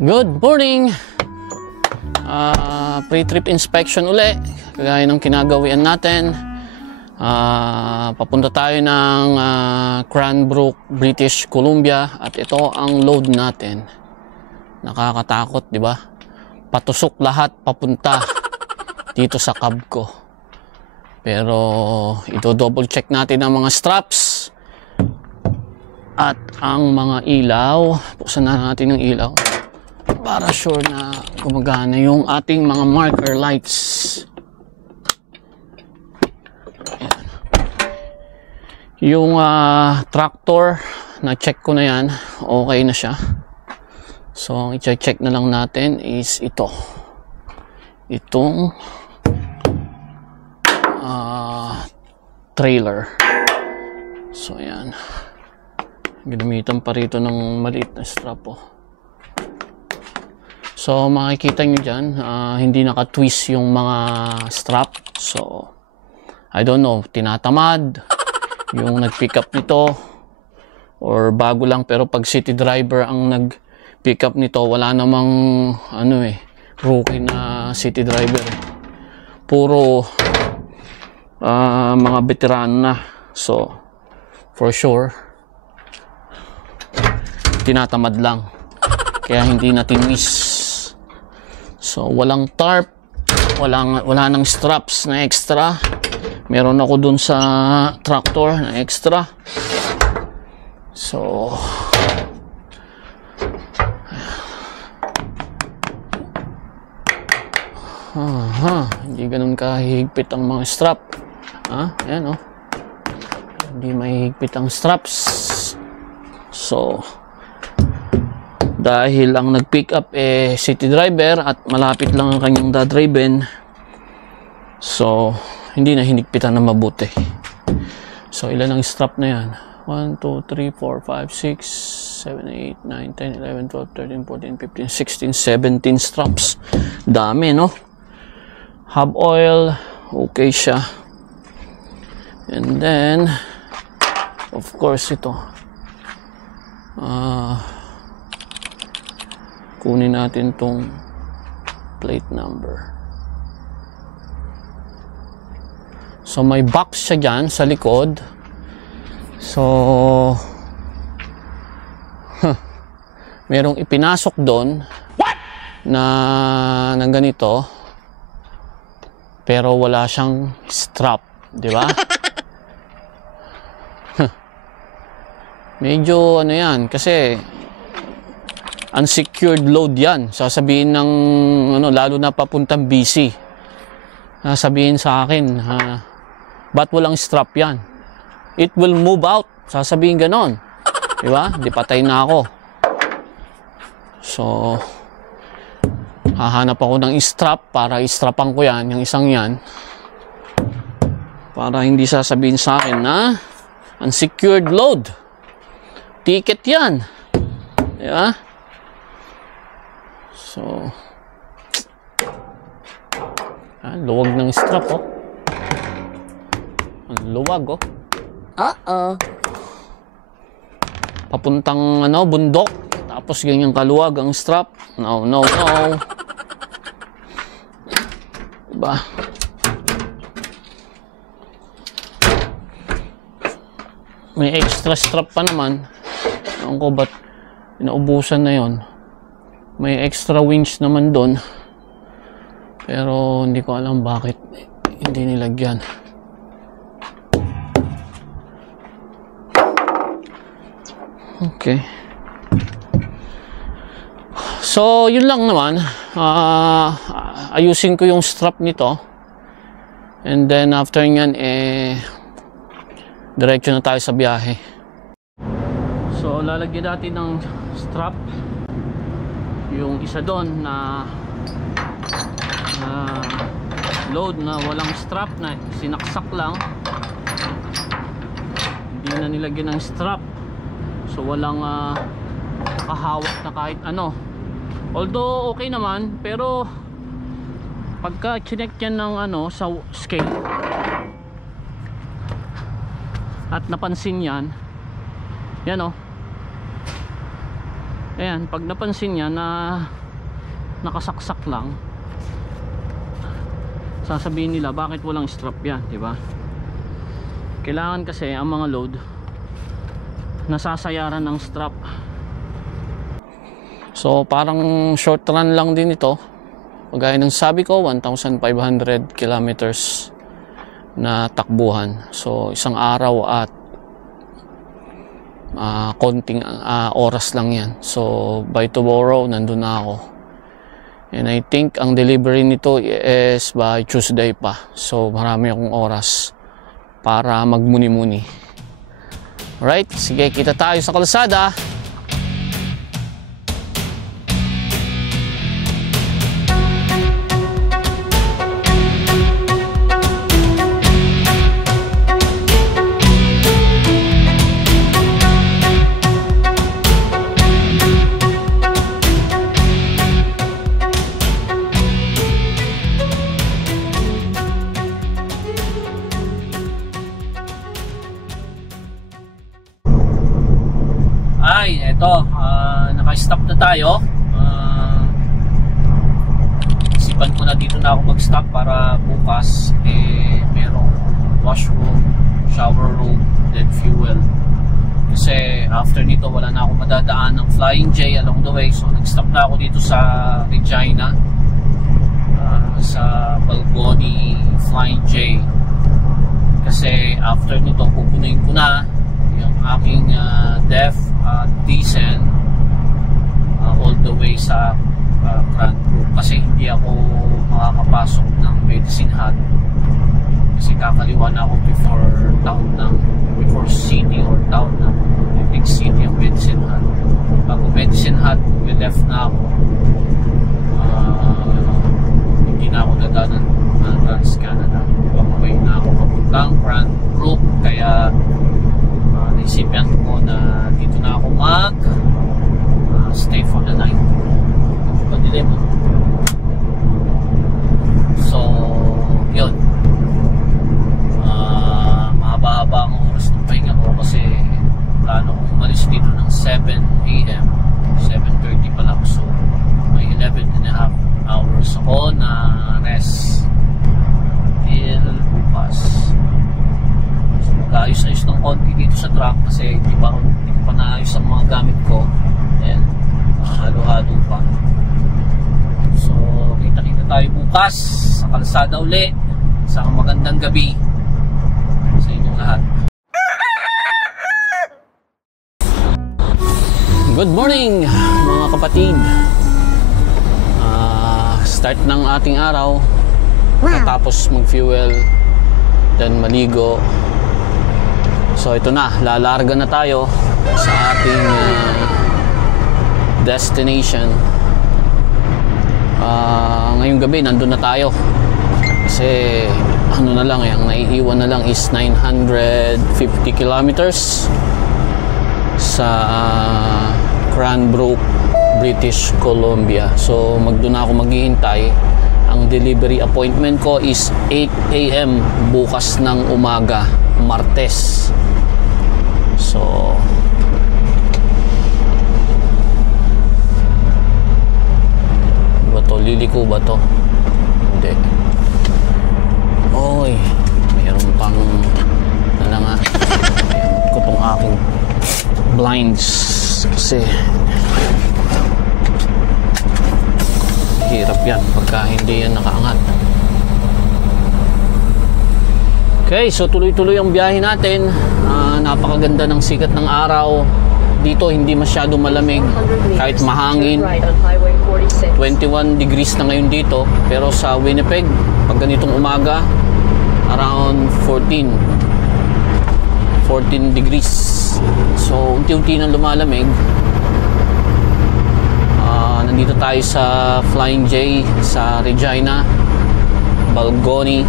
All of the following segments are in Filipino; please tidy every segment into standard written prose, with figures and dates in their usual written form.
Good morning! Pre-trip inspection uli, kagaya ng kinagawian natin. Papunta tayo ng Cranbrook, British Columbia, at ito ang load natin. Nakakatakot, di ba? Patusok lahat papunta dito sa cab ko. Pero ito double check natin ang mga straps at ang mga ilaw. Buksan na natin yung ilaw para sure na gumagana yung ating mga marker lights. Ayan. Yung tractor, na check ko na yan, okay na siya. So ang i-check na lang natin is ito, itong trailer. So ayan, ginamitan pa rito ng maliit na strap po. So makikita nyo dyan, hindi naka-twist yung mga strap. So I don't know, tinatamad yung nag-pick up nito or bago lang, pero pag city driver ang nag-pick up nito, wala namang rookie na city driver. Puro mga veterano na. So for sure tinatamad lang, kaya hindi natin miss. So walang tarp, wala nang straps na extra. Meron ako dun sa tractor na extra. So hindi ganun kahihigpit ang mga strap. Ayan oh. Hindi mahihigpit ang straps. So dahil ang nag-pick up city driver at malapit lang ang kanyang dadriven, so hindi na hinigpitan na mabuti. So ilan ang strap na yan? 1, 2, 3, 4, 5, 6, 7, 8, 9, 10, 11, 12, 13, 14, 15, 16, 17 straps. Dami, no? Hub oil, okay siya. And then of course ito, kunin natin tong plate number. So may box siya dyan sa likod. So merong ipinasok doon na ganito, pero wala siyang strap, di ba? Medyo yan, kasi unsecured load yan. Sasabihin ng lalo na papuntang BC, sasabihin sa akin, ba't walang strap yan? It will move out. Sasabihin ganon, di ba? Di patay na ako. So hahanap ako ng strap para istrapan ko yan, yung isang yan, para hindi sasabihin sa akin na unsecured load. Ticket yan, di ba? So luwag ng strap, oh. Ang luwag, oh. Papuntang bundok, tapos ganyan kaluwag ang strap. No. Diba? May extra strap pa naman. Ewan ko ba't inaubusan na yon. May extra winch naman doon, pero hindi ko alam bakit hindi nilagyan. Okay. So yun lang naman. Ayusin ko yung strap nito, and then after nyan diretso na tayo sa biyahe. So lalagyan natin ng strap yung isa doon na load na walang strap, na sinaksak lang, hindi na nilagyan ng strap. So walang kahawak na kahit ano. Although okay naman, pero pagka chinek yan ng sa scale at napansin yan, Ayan, pag napansin niya na nakasaksak lang, sasabihin nila bakit walang strap yan, di ba? Kailangan kasi ang mga load nasasayaran ng strap. So parang short run lang din ito. Kagaya ng sabi ko, 1,500 kilometers na takbuhan. So isang araw at konting oras lang yan. So by tomorrow nandun na ako. And I think ang delivery nito is by Tuesday pa. So marami akong oras para magmuni-muni. Alright, sige, kita tayo sa kalsada. Ay, eto, naka-stop na tayo. Isipan ko na dito na ako mag-stop para bukas merong washroom, shower room, then fuel. Kasi after nito wala na ako madadaan ng Flying J along the way. So nag-stop na ako dito sa Regina, sa Balgoni Flying J. Kasi after nito pupunuin ko na yung aking DEF diesel all the way sa Grand Group, kasi hindi ako makakapasok ng Medicine Hat kasi kakaliwa na ako before city or town ng big city ang Medicine Hat. Bago Medicine Hat, we left na ako, hindi na ako dadaanan Trans Canada, ibang way na ako papuntang Grand Group. Kaya naisipan ko na dito na ako stay for the night. Padilim. So yun, mahaba-haba ang oras ng pahinga ko kasi plano kong umalis dito ng 7 AM, 7:30 pa lang. So may 11.5 hours ako na rest till bukas. Ayos-ayos ng konti dito sa truck kasi hindi pa naayos ang mga gamit ko, and halo-halo pa. So kita-kita tayo bukas sa kalsada uli. Sa magandang gabi sa inyong lahat. Good morning mga kapatid. Start ng ating araw, tapos mag-fuel, then maligo. So ito na, lalarga na tayo sa ating destination. Ngayong gabi nandun na tayo kasi ano na lang, ang naiiwan na lang is 950 kilometers sa Cranbrook, British Columbia. So magdoon na ako maghihintay. Ang delivery appointment ko is 8 AM bukas ng umaga, Martes. So ba to? Liliko ba to? Hindi. Oy, mayroon pang ano nga, ko tong aking blinds kasi hirap yan pagka hindi yan nakaangat. Okay, so tuloy-tuloy ang biyahe natin. Napakaganda ng sikat ng araw. Dito hindi masyado malamig kahit mahangin. 21 degrees na ngayon dito. Pero sa Winnipeg, pag ganitong umaga, around 14 degrees. So unti-unti nang lumalamig. Nandito tayo sa Flying J sa Regina, Balgoni.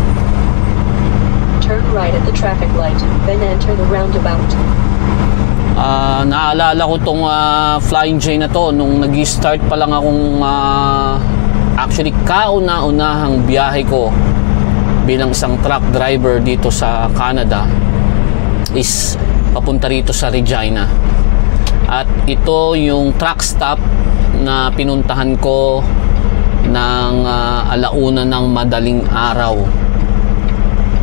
Turn right at the traffic light, then enter the roundabout. Naalala ko tong Flying J na to nung nag-start pa lang akong actually kauna-unahang biyahe ko bilang isang truck driver dito sa Canada is papunta rito sa Regina. At ito yung truck stop na pinuntahan ko ng alauna ng madaling araw.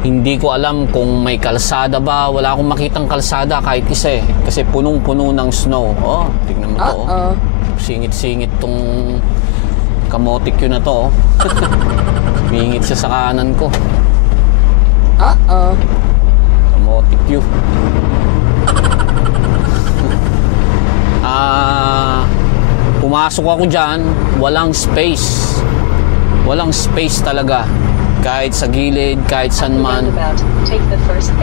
Hindi ko alam kung may kalsada ba. Wala akong makitang kalsada kahit isa eh. Kasi punong-puno ng snow. Oh, tignan mo to. Oh. Singit-singit tong kamotik yun na to. Mingit siya sa kanan ko. Kamotik yun. Pumasok ako dyan, walang space. Walang space talaga. Kahit sa gilid, kahit saan man.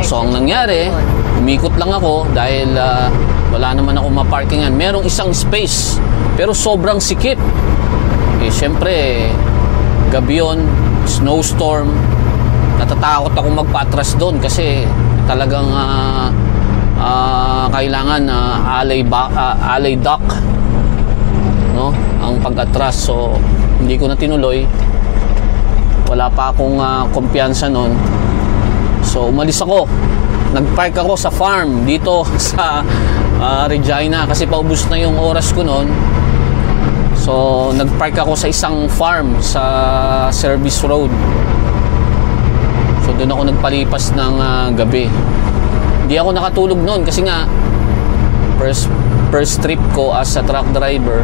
So ang nangyari, umikot lang ako dahil wala naman ako maparkingan. Merong isang space, pero sobrang sikip. Eh syempre, gabi yun, snowstorm. Natatakot ako magpa-atras doon kasi talagang kailangan alley dock, no? Ang pag-atras. So hindi ko na tinuloy. Wala pa akong kumpiyansa nun. So umalis ako. Nag-park ako sa farm dito sa Regina kasi paubos na yung oras ko nun. So nag-park ako sa isang farm sa service road. So doon ako nagpalipas ng gabi. Hindi ako nakatulog noon kasi nga first trip ko as a truck driver.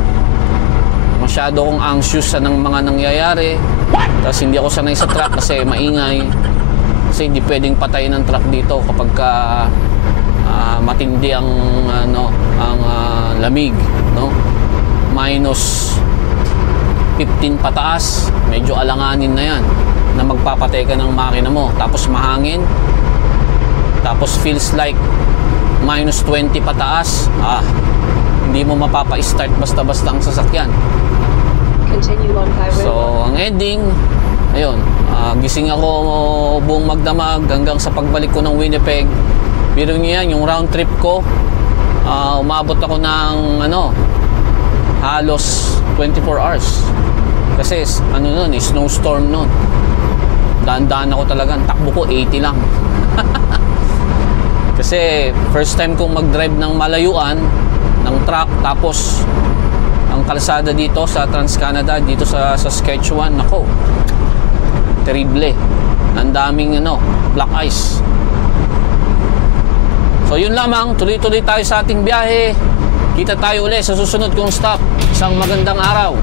Masyado akong anxious sa ng mga nangyayari. Tapos hindi ako sanay sa truck kasi maingay. Kasi hindi pwedeng patayin ng truck dito kapag matindi ang lamig, no? Minus 15 pataas, medyo alanganin na yan na magpapatay ka ng makina mo. Tapos mahangin. Tapos feels like minus 20 pataas. Hindi mo mapapa-start basta-basta ang sasakyan. So ang ending, ayun, gising ako buong magdamag hanggang sa pagbalik ko ng Winnipeg. Biro niyo yan, yung round trip ko, umabot ako ng halos 24 hours. Kasi nun, snowstorm nun. Daan-daan ako talaga, takbo ko 80 lang. Kasi first time kong mag-drive ng malayuan ng truck, tapos ang kalsada dito sa Trans-Canada, dito sa Saskatchewan, nako, terrible. Ang daming black ice. So yun lamang, tuloy-tuloy tayo sa ating biyahe. Kita tayo ulit sa susunod kong stop. Isang magandang araw.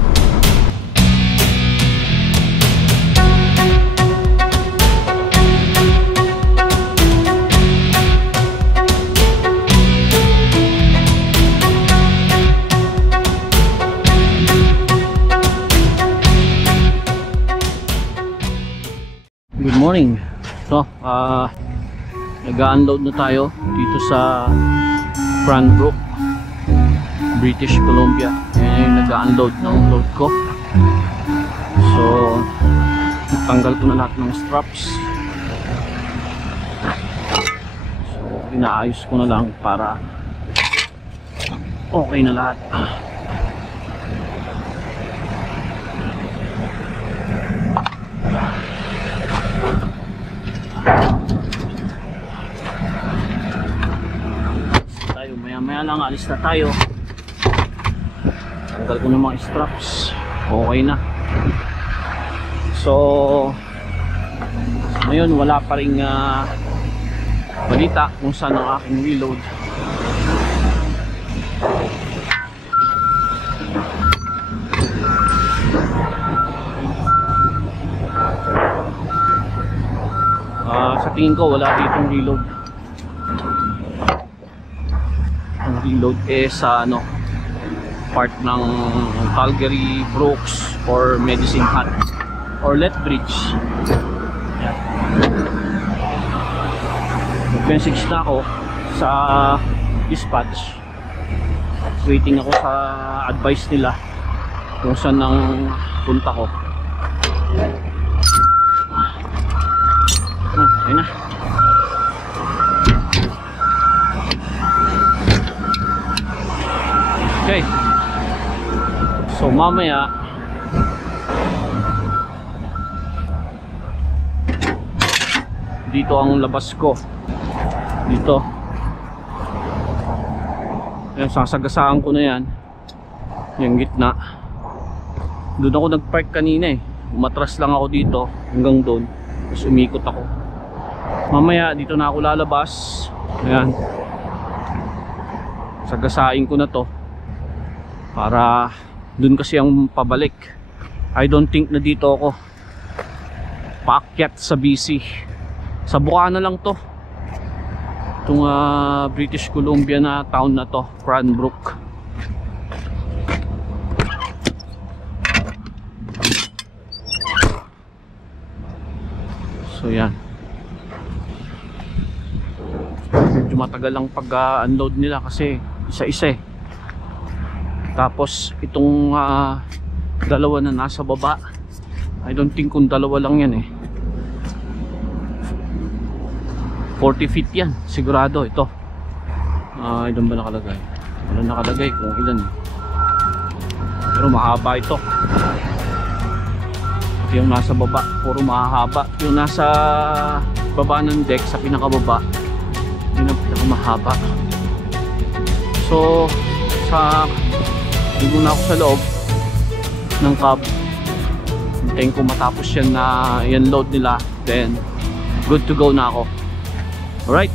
Good morning. So, nag-unload na tayo dito sa Cranbrook, British Columbia. Ayan yung nag-unload ng load ko. So, tanggal ko na lahat ng straps. So, inaayos ko na lang para okay na lahat. Maya lang alis na tayo. Tanggal ko ng mga straps. Okay na. So ngayon wala pa ring balita kung saan ang aking reload. Sa tingin ko wala ditong reload. Ang reload sa part ng Calgary, Brooks or Medicine Hat or Lethbridge. Yan. Nag-message na ako sa dispatch. Waiting ako sa advice nila kung saan ang punta ko. Ayun na. Okay. So mamaya dito ang labas ko. Dito. Ayan, sasagasaan ko na yan. Yung gitna. Doon ako nag-park kanina eh. Umatras lang ako dito hanggang doon. Tapos umikot ako. Mamaya dito na ako lalabas. Ayan. Sagasain ko na to. Para doon kasi ang pabalik. I don't think na dito ako paakyat sa BC. Sa Bukana lang to. Itong British Columbia na town na to, Cranbrook. So yan. Medyo matagal lang pag-unload nila kasi isa-isa eh. Tapos itong dalawa na nasa baba, I don't think kung dalawa lang yan eh. 40 feet yan, sigurado ito. Ilan ba nakalagay? Wala nakalagay kung ilan eh. Pero mahaba ito. Yung nasa baba, puro mahaba. Yung nasa baba ng deck, sa pinakababa, yun ang pinakamahaba. So, hindi na ako sa loob ng cab. Hintayin ko matapos yan na yan load nila. Then, good to go na ako. Alright.